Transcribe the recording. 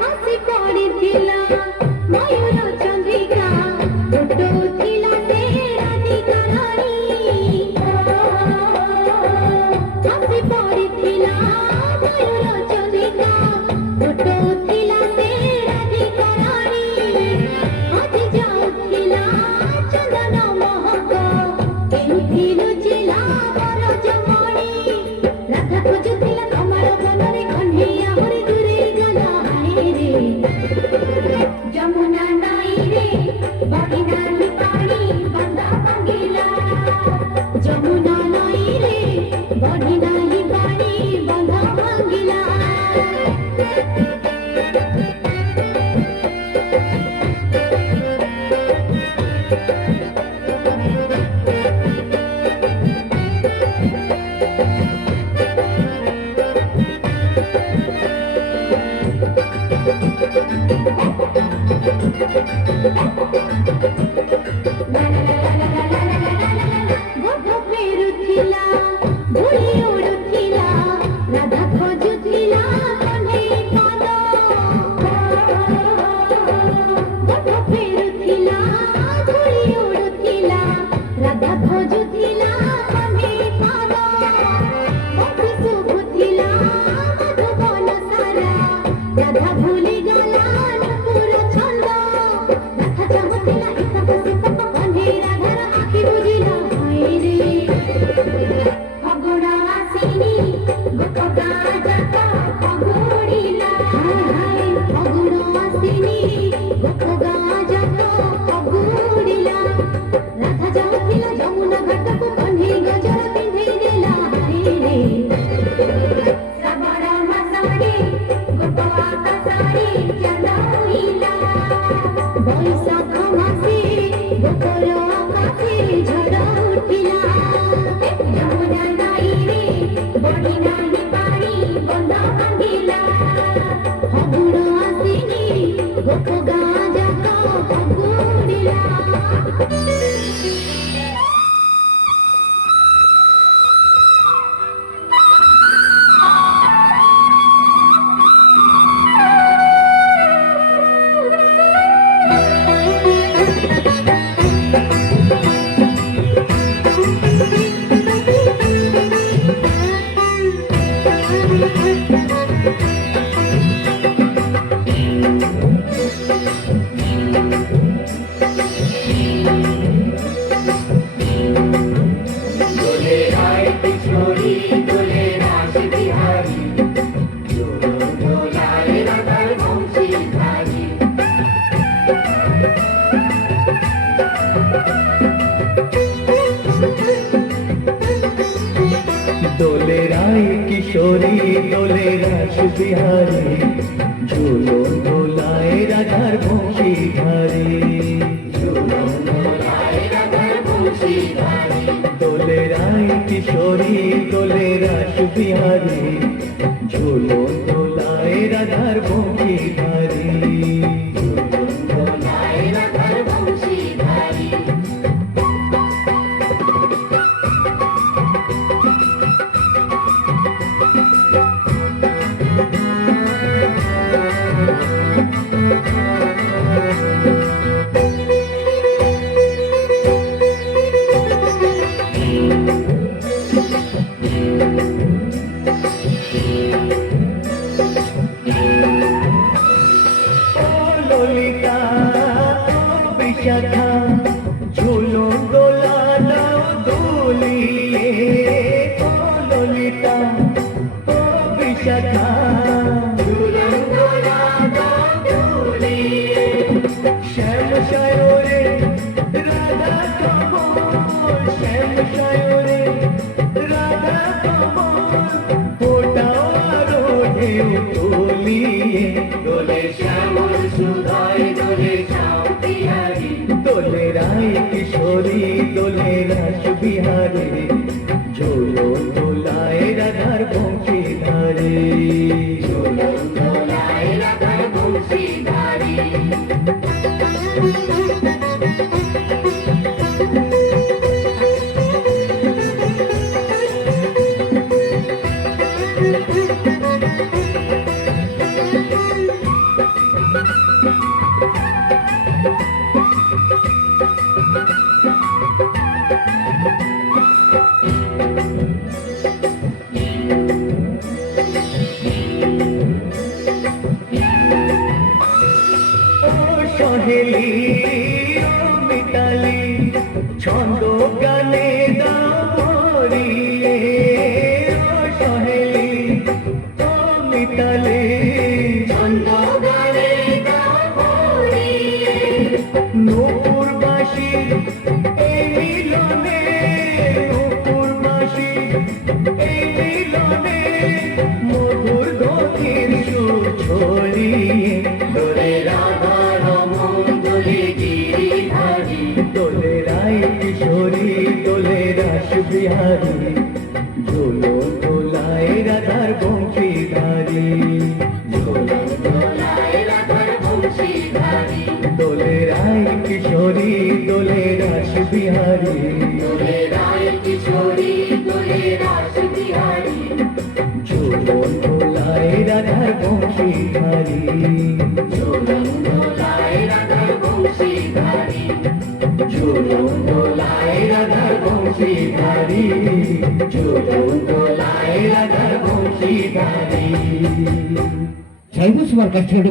হাসি পড়েছিল ময়ূর চন্দ্রিকা, দুটো ছিল সে রাধিকা রানী। হাসি পড়েছিল ময়ূর চন্দ্রিকা, দুটো ছিল সে রাধিকা রানী। আজ যাউছিল চন্দন মহক, কেউছিল চিলা বরজমণি। রাধা খুঁজুছিল তোমার মନରେ, কন্হैया মোরে দূরে গেল হায় রে। যমুনা নাই রে বড়ি নাহি পানি, বান্দা ভাঙ্গিলা। যমুনা নাই রে বড়ি নাহি পানি, বান্দা ভাঙ্গিলা। বধ ফেরুথিলা ভুলি উড়ুথিলা, রাধা খোঁজুথিলা কন্হেই পাদ। বধ ফেরুথিলা ভুলি উড়ুথিলা, রাধা খোঁজুথিলা কন্হেই পাদ। বধু শুভুথিলা মধুবন সারা, রাধা ভুলি গলা নূপুর ছন্দ। রাধা চাহুথিলা ইতক সিতক, কন্হেই রাধার আখি বুঝিলা হায় রে। ফগুণ আসিনি গোপ গাঁজাক ফগুড়িলা, হায় হায় ফগুণ আসিনি গোপ গাঁজাক ফগুড়িলা। রাধা যাଉଥିଲା ଯମୁନା ଘାଟକୁ, କଣ୍ଢେଇ ଗଜର ପିନ୍ଧେଇ ଦେଲା ହାୟ ରେ। ଶ୍ରାବଣ ମାସରେ ଗୋପ ଆକାଶରେ ଚାନ୍ଦ ଉଇଲା, ବୈଶାଖ ମାସେ ଗୋପର ଆକାଶେ ଝଡ଼ ଉଠିଲା। ଯମୁନା ନଈରେ ବଢ଼ି ନାହିଁ ପାଣି, ବନ୍ଧ ଭାଙ୍ଗିଲା। ଫଗୁଣ ଆସିନି ଗୋପ ଗାଁଯାକ ଫଗୁଡ଼ିଲା। দোলে রায় কিশোরী দোলে রাস বিহারী, দোলায় রাধার বংশীধারী। দোলে রায় কিশোরী দোলে রাস বিহারী, ঝুলো দোলায় রাধার বংশীধারী। দোলায় রাধার বংশীধারী। দোলে রায় কিশোরী দোলে রাস বিহারী, ঝুলো দোলায় রাধার বংশীধারী। দোলায় রাধার বংশীধারী। ও ললিতা ও বিশাখা, ঝুলো দোলা দাও দুলিয়ে। ও ললিতা ও বিশাখা, দোলা দাও দুলিয়ে। শ্যাম সায়রে রাধা কমল, শ্যাম সায়রে রাধা কমল, ফোটাও আরো ঢেউ তুলিয়ে। দোলে শ্যামল সুধায় দোলে শ্যাম বিহারী। দোলে রায় কিশোরী দোলে রাস বিহারী, ঝুলো দোলায় রাধার বংশীধারী। সহেলি ও মিতালি ছন্দ গানে দামরিয়ে ও সহেলি ও মিতালি ছন্দ গানে দামরিয়ে নূপুরবাসী এই মিলনে নূপুরবাসী এই মিলনে মধুর গতির সুর ছড়িয়ে দোলে রাধা রমন দোলে গিরিধারী দোলে রায় কিশোরী দোলে রাস বিহারী ঝোলো দোলায় রাধার বংশীধারী ঝোলন দোলায় রাধার বংশীধারী দোলে রায় কিশোরী দোলে রাস বিহারী দোলে রায় কিশোরী দোলে রাস বিহারী ঝোলো দোলায় রাধার বংশীধারী ঝোলন দোলায় রাধার বংশীধারী ঝোলন দোলায় রাধার বংশীধারী ঝোলন দোলায় রাধার বংশীধারী সাইবুল সুমার কাছ থেকে